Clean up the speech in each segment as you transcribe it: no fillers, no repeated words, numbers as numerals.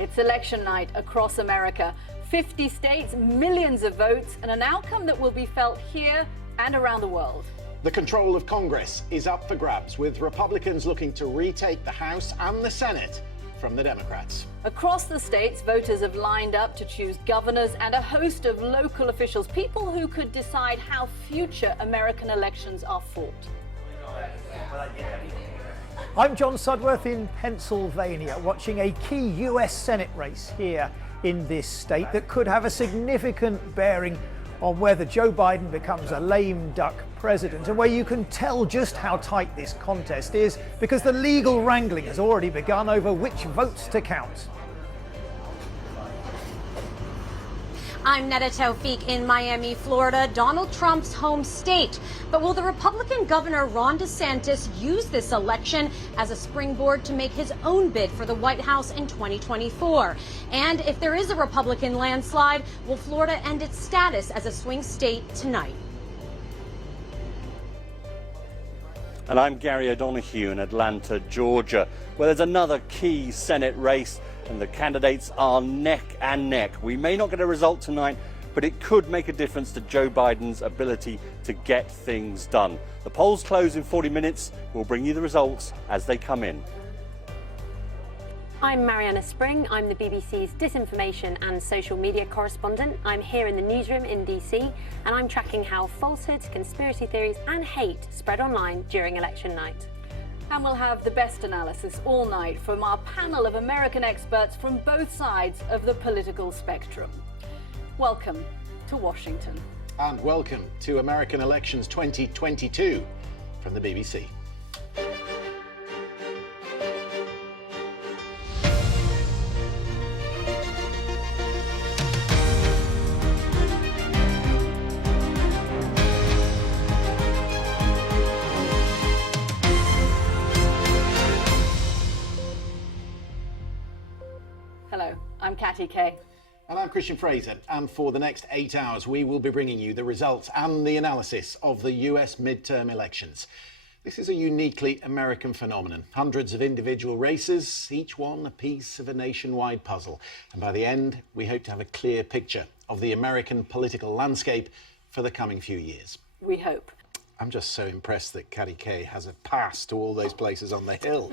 It's election night across America. 50 states, millions of votes, and an outcome that will be felt here and around the world. The control of Congress is up for grabs, with Republicans looking to retake the House and the Senate from the Democrats. Across the states, voters have lined up to choose governors and a host of local officials, people who could decide how future American elections are fought. I'm John Sudworth in Pennsylvania, watching a key US Senate race here in this state that could have a significant bearing on whether Joe Biden becomes a lame duck president, and where you can tell just how tight this contest is because the legal wrangling has already begun over which votes to count. I'm Neda Tawfiq in Miami, Florida, Donald Trump's home state. But will the Republican Governor Ron DeSantis use this election as a springboard to make his own bid for the White House in 2024? And if there is a Republican landslide, will Florida end its status as a swing state tonight? And I'm Gary O'Donoghue in Atlanta, Georgia, where there's another key Senate race and the candidates are neck and neck. We may not get a result tonight, but it could make a difference to Joe Biden's ability to get things done. The polls close in 40 minutes. We'll bring you the results as they come in. I'm Mariana Spring. I'm the BBC's disinformation and social media correspondent. I'm here in the newsroom in DC, and I'm tracking how falsehoods, conspiracy theories and hate spread online during election night. And we'll have the best analysis all night from our panel of American experts from both sides of the political spectrum. Welcome to Washington. And welcome to American Elections 2022 from the BBC. Hello, I'm Catty Kay. And I'm Christian Fraser, and for the next 8 hours we will be bringing you the results and the analysis of the US midterm elections. This is a uniquely American phenomenon. Hundreds of individual races, each one a piece of a nationwide puzzle. And by the end, we hope to have a clear picture of the American political landscape for the coming few years. We hope. I'm just so impressed that Catty Kay has a pass to all those places on the Hill.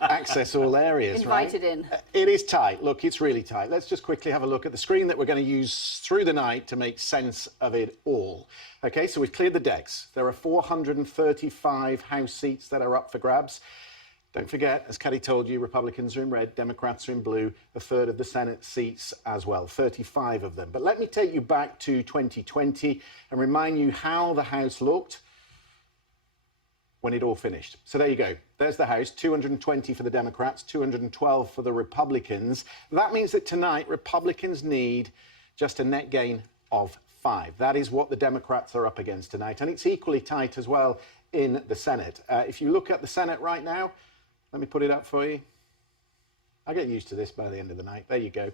Access all areas, Invited right? in. It is tight. Look, it's really tight. Let's just quickly have a look at the screen that we're going to use through the night to make sense of it all. OK, so we've cleared the decks. There are 435 House seats that are up for grabs. Don't forget, as Catty told you, Republicans are in red, Democrats are in blue, a third of the Senate seats as well, 35 of them. But let me take you back to 2020 and remind you how the House looked when it all finished. So there you go. There's the House, 220 for the Democrats, 212 for the Republicans. That means that tonight, Republicans need just a net gain of 5. That is what the Democrats are up against tonight. And it's equally tight as well in the Senate. If you look at the Senate right now, let me put it up for you. I'll get used to this by the end of the night. There you go.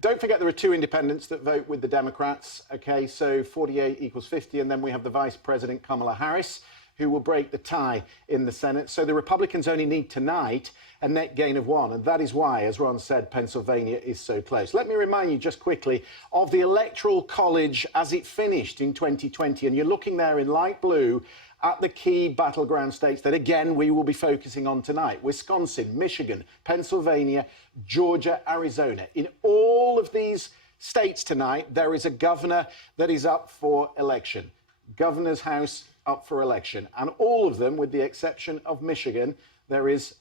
Don't forget there are 2 independents that vote with the Democrats. OK, so 48 equals 50. And then we have the Vice President, Kamala Harris, who will break the tie in the Senate. So the Republicans only need tonight a net gain of 1. And that is why, as Ron said, Pennsylvania is so close. Let me remind you just quickly of the Electoral College as it finished in 2020. And you're looking there in light blue at the key battleground states that, again, we will be focusing on tonight. Wisconsin, Michigan, Pennsylvania, Georgia, Arizona. In all of these states tonight, there is a governor that is up for election. Governor's House up for election. And all of them, with the exception of Michigan, there is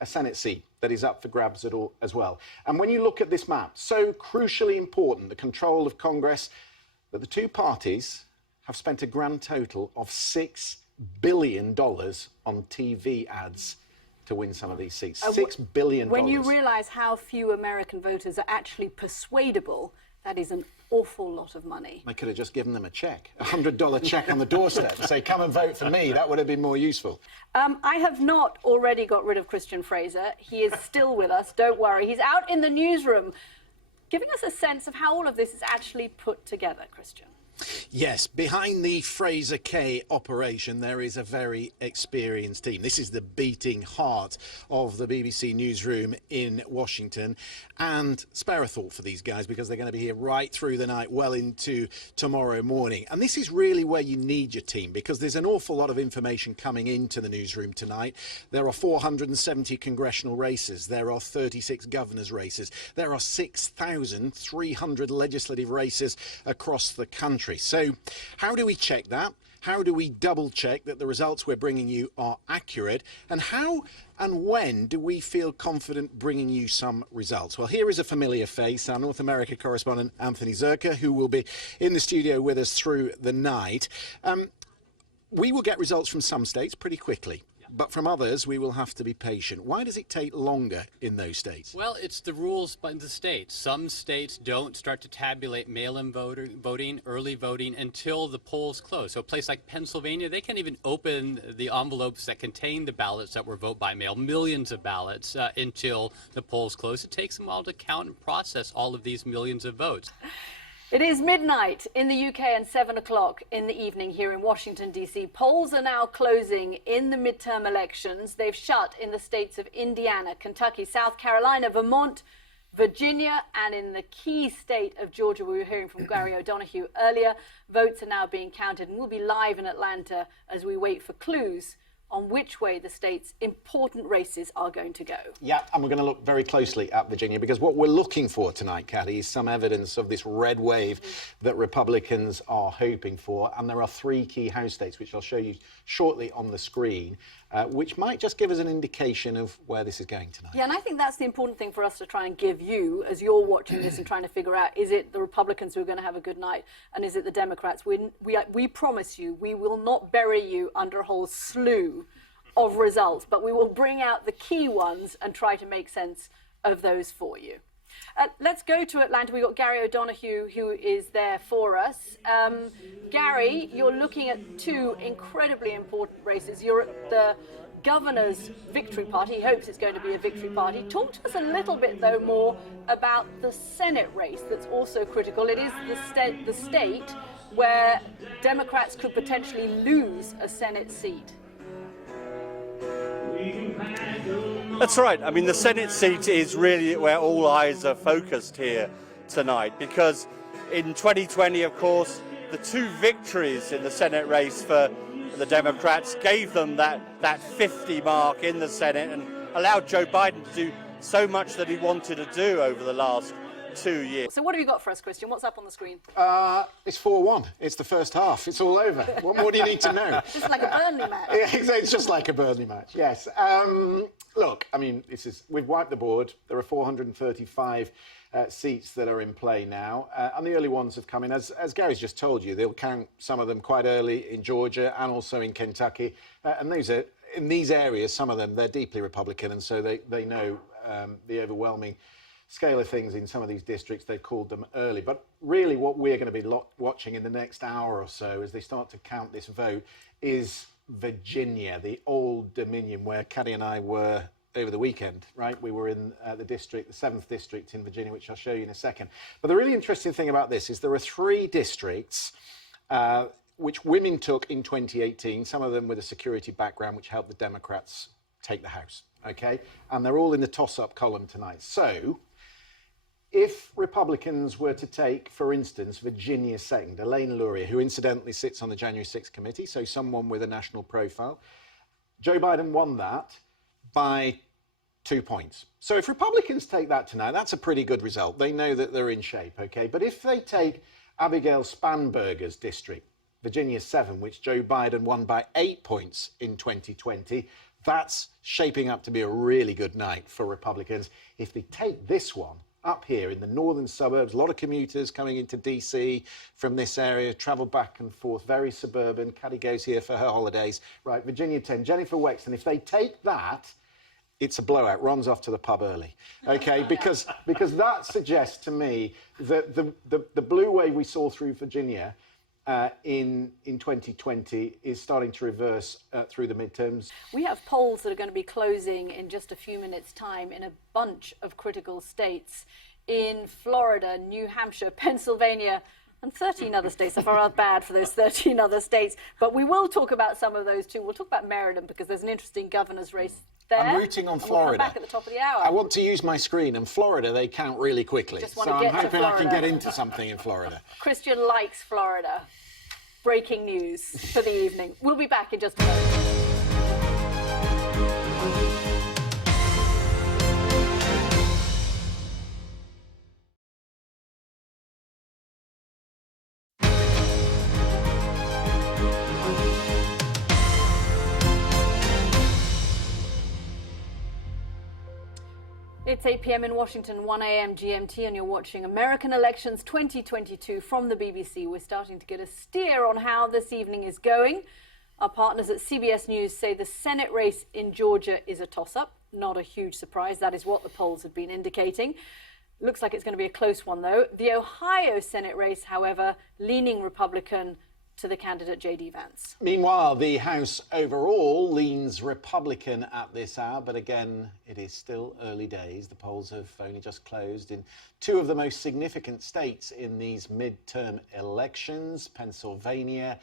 a Senate seat that is up for grabs as well. And when you look at this map, so crucially important, the control of Congress, that the 2 parties have spent a grand total of $6 billion on TV ads to win some of these seats. $6 billion. When you realise how few American voters are actually persuadable, that is an awful lot of money. They could have just given them a check, a $100 check on the doorstep, and say, come and vote for me. That would have been more useful. I have not already got rid of Christian Fraser. He is still with us, don't worry. He's out in the newsroom, giving us a sense of how all of this is actually put together, Christian. Yes, behind the Fraser K operation, there is a very experienced team. This is the beating heart of the BBC newsroom in Washington. And spare a thought for these guys, because they're going to be here right through the night, well into tomorrow morning. And this is really where you need your team, because there's an awful lot of information coming into the newsroom tonight. There are 470 congressional races. There are 36 governors' races. There are 6,300 legislative races across the country. So how do we check that? How do we double check that the results we're bringing you are accurate? And how and when do we feel confident bringing you some results? Well, here is a familiar face, our North America correspondent, Anthony Zerka, who will be in the studio with us through the night. We will get results from some states pretty quickly, but from others, we will have to be patient. Why does it take longer in those states? Well, it's the rules by the states. Some states don't start to tabulate mail-in voting, early voting, until the polls close. So a place like Pennsylvania, they can't even open the envelopes that contain the ballots that were vote by mail, millions of ballots, until the polls close. It takes them a while to count and process all of these millions of votes. It is midnight in the UK and 7 o'clock in the evening here in Washington, D.C. Polls are now closing in the midterm elections. They've shut in the states of Indiana, Kentucky, South Carolina, Vermont, Virginia, and in the key state of Georgia. We were hearing from Gary O'Donoghue earlier. Votes are now being counted, and we'll be live in Atlanta as we wait for clues on which way the state's important races are going to go. Yeah, and we're going to look very closely at Virginia, because what we're looking for tonight, Caddy, is some evidence of this red wave that Republicans are hoping for. And there are three key House states, which I'll show you shortly on the screen, which might just give us an indication of where this is going tonight. Yeah, and I think that's the important thing for us to try and give you as you're watching this and trying to figure out, is it the Republicans who are going to have a good night, and is it the Democrats? We promise you, we will not bury you under a whole slew of results, but we will bring out the key ones and try to make sense of those for you. Let's go to Atlanta. We've got Gary O'Donoghue, who is there for us. Gary, you're looking at two incredibly important races. You're at the governor's victory party. He hopes it's going to be a victory party. Talk to us a little bit, though, more about the Senate race that's also critical. It is the state where Democrats could potentially lose a Senate seat. That's right. I mean, the Senate seat is really where all eyes are focused here tonight, because in 2020, of course, the two victories in the Senate race for the Democrats gave them that 50 mark in the Senate and allowed Joe Biden to do so much that he wanted to do over the last 2 years. So what have you got for us, Christian? What's up on the screen? It's 4-1. It's the first half. It's all over. What more do you need to know? It's like a Burnley match. Yeah, it's just like a Burnley match, yes. Look, I mean, we've wiped the board. There are 435 seats that are in play now, and the early ones have come in. As Gary's just told you, they'll count some of them quite early in Georgia and also in Kentucky. And those are, in these areas, some of them, they're deeply Republican, and so they know the overwhelming scale of things in some of these districts. They've called them early. But really what we're going to be watching in the next hour or so as they start to count this vote is Virginia, the Old Dominion, where Caddy and I were over the weekend, right? We were in the district, the 7th district in Virginia, which I'll show you in a second. But the really interesting thing about this is there are 3 districts which women took in 2018, some of them with a security background, which helped the Democrats take the House, okay? And they're all in the toss-up column tonight. So if Republicans were to take, for instance, Virginia's second, Elaine Luria, who incidentally sits on the January 6th committee, so someone with a national profile, Joe Biden won that by 2 points. So if Republicans take that tonight, that's a pretty good result. They know that they're in shape, okay? But if they take Abigail Spanberger's district, Virginia 7, which Joe Biden won by 8 points in 2020, that's shaping up to be a really good night for Republicans. If they take this one, up here in the northern suburbs, a lot of commuters coming into DC from this area, travel back and forth, very suburban. Caddy goes here for her holidays. Right, Virginia 10, Jennifer Wexton. If they take that, it's a blowout. Ron's off to the pub early, okay? because that suggests to me that the blue wave we saw through Virginia in 2020 is starting to reverse through the midterms. We have polls that are going to be closing in just a few minutes' time in a bunch of critical states in Florida, New Hampshire, Pennsylvania, and 13 other states. I feel bad for those 13 other states, but we will talk about some of those too. We'll talk about Maryland because there's an interesting governor's race there. I'm rooting on and Florida. We'll come back at the top of the hour. I want to use my screen, and Florida, they count really quickly. Just So want to I'm get to hoping I can Florida. get into something in Florida. Christian likes Florida. Breaking news for the evening. We'll be back in just a moment. It's 8 p.m. in Washington, 1 a.m. GMT, and you're watching American Elections 2022 from the BBC. We're starting to get a steer on how this evening is going. Our partners at CBS News say the Senate race in Georgia is a toss-up. Not a huge surprise. That is what the polls have been indicating. Looks like it's going to be a close one, though. The Ohio Senate race, however, leaning Republican to the candidate J.D. Vance. Meanwhile, the House overall leans Republican at this hour, but again, it is still early days. The polls have only just closed in two of the most significant states in these midterm elections, Pennsylvania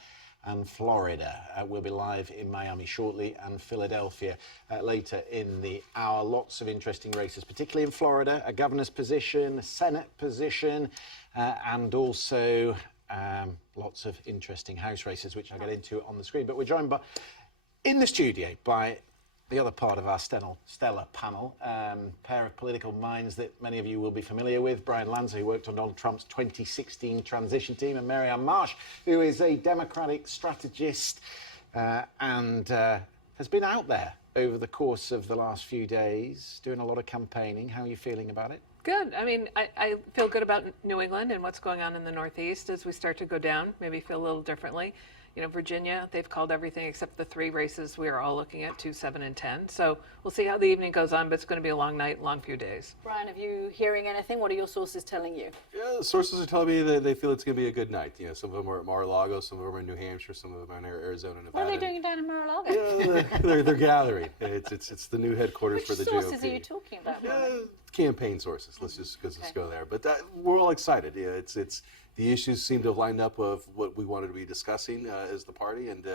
and Florida. We'll be live in Miami shortly and Philadelphia later in the hour. Lots of interesting races, particularly in Florida, a governor's position, a Senate position, and also lots of interesting House races, which I'll get into on the screen. But we're joined by, in the studio by the other part of our stellar panel, pair of political minds that many of you will be familiar with. Brian Lanza, who worked on Donald Trump's 2016 transition team, and Marianne Marsh, who is a Democratic strategist and has been out there over the course of the last few days, doing a lot of campaigning. How are you feeling about it? Good. I mean, I feel good about New England and what's going on in the Northeast as we start to go down, maybe feel a little differently. You know, Virginia, they've called everything except the three races we are all looking at, 2, 7, and 10. So we'll see how the evening goes on, but it's going to be a long night, long few days. Brian, are you hearing anything? What are your sources telling you? Yeah, the sources are telling me that they feel it's going to be a good night. You know, some of them are at Mar-a-Lago, some of them are in New Hampshire, some of them are in Arizona, Nevada. What are they doing down in Mar-a-Lago? Yeah, they're gathering. It's the new headquarters for the GOP. Which sources are you talking about? Campaign sources. Let's just go there. But we're all excited. Yeah, it's the issues seem to have lined up of what we wanted to be discussing as the party, and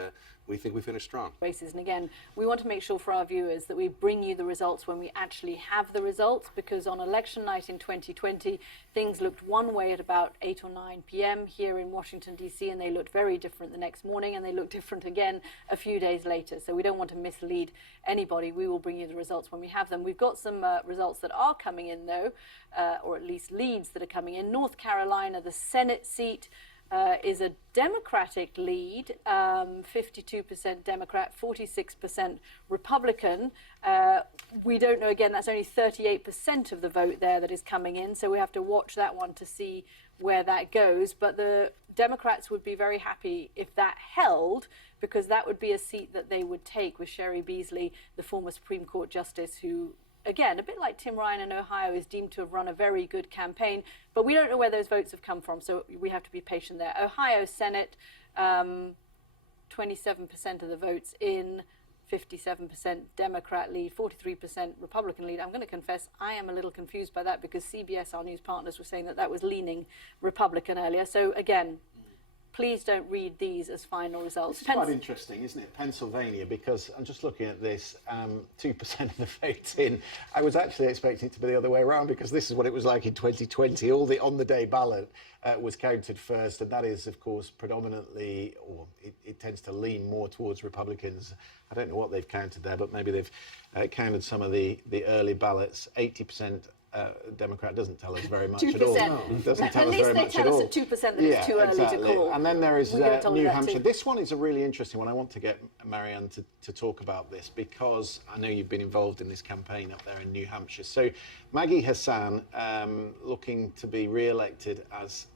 we think we finished strong. Races, and again, we want to make sure for our viewers that we bring you the results when we actually have the results, because on election night in 2020, things looked one way at about 8 or 9 p.m. here in Washington, D.C., and they looked very different the next morning, and they looked different again a few days later. So we don't want to mislead anybody. We will bring you the results when we have them. We've got some results that are coming in, though, or at least leads that are coming in. North Carolina, the Senate seat, is a Democratic lead, 52% Democrat, 46% Republican. We don't know, again, that's only 38% of the vote there that is coming in, so we have to watch that one to see where that goes. But the Democrats would be very happy if that held, because that would be a seat that they would take with Sherry Beasley, the former Supreme Court Justice, who, again, a bit like Tim Ryan in Ohio, is deemed to have run a very good campaign, but we don't know where those votes have come from, so we have to be patient there. Ohio Senate, 27% of the votes in, 57% Democrat lead, 43% Republican lead. I'm going to confess I am a little confused by that, because CBS, our news partners, were saying that that was leaning Republican earlier. So again, please don't read these as final results. It's quite interesting, isn't it, Pennsylvania, because I'm just looking at this, 2% of the votes in. I was actually expecting it to be the other way around, because this is what it was like in 2020. All the on-the-day ballot was counted first, and that is, of course, predominantly, or it tends to lean more towards Republicans. I don't know what they've counted there, but maybe they've counted some of the early ballots. 80% Democrat doesn't tell us very much 2%. at all. No, it doesn't tell at us least very they much tell at us all. at 2% that it's too early to call. And then there is New Hampshire. Too. This one is a really interesting one. I want to get Marianne to talk about this, because I know you've been involved in this campaign up there in New Hampshire. So Maggie Hassan, looking to be re-elected as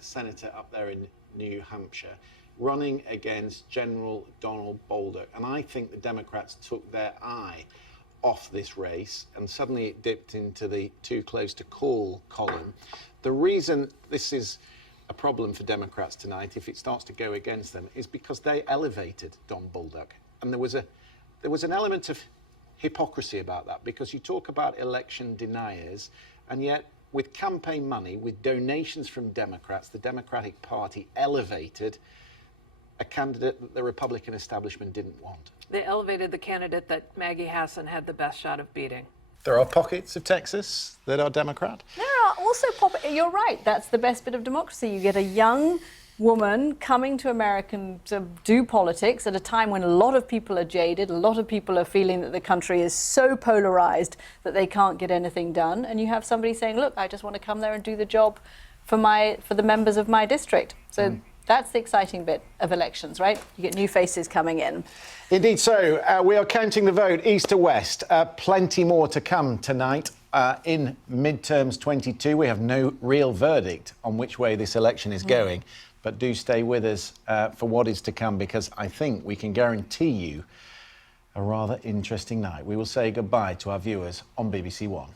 senator up there in New Hampshire, running against General Donald Bolduc. And I think the Democrats took their eye off this race, and suddenly it dipped into the too close to call column. The reason this is a problem for Democrats tonight, if it starts to go against them, is because they elevated Don Bolduc, and there was an element of hypocrisy about that, because you talk about election deniers, and yet with campaign money, with donations from Democrats, the Democratic Party elevated a candidate that the Republican establishment didn't want. They elevated the candidate that Maggie Hassan had the best shot of beating. There are pockets of Texas that are Democrat. There are also you're right. That's the best bit of democracy. You get a young woman coming to America to do politics at a time when a lot of people are jaded, a lot of people are feeling that the country is so polarized that they can't get anything done. And you have somebody saying, look, I just want to come there and do the job for the members of my district. So that's the exciting bit of elections, right? You get new faces coming in. Indeed so. We are counting the vote east to west. Plenty more to come tonight. In midterms 22, we have no real verdict on which way this election is going. But do stay with us for what is to come, because I think we can guarantee you a rather interesting night. We will say goodbye to our viewers on BBC One.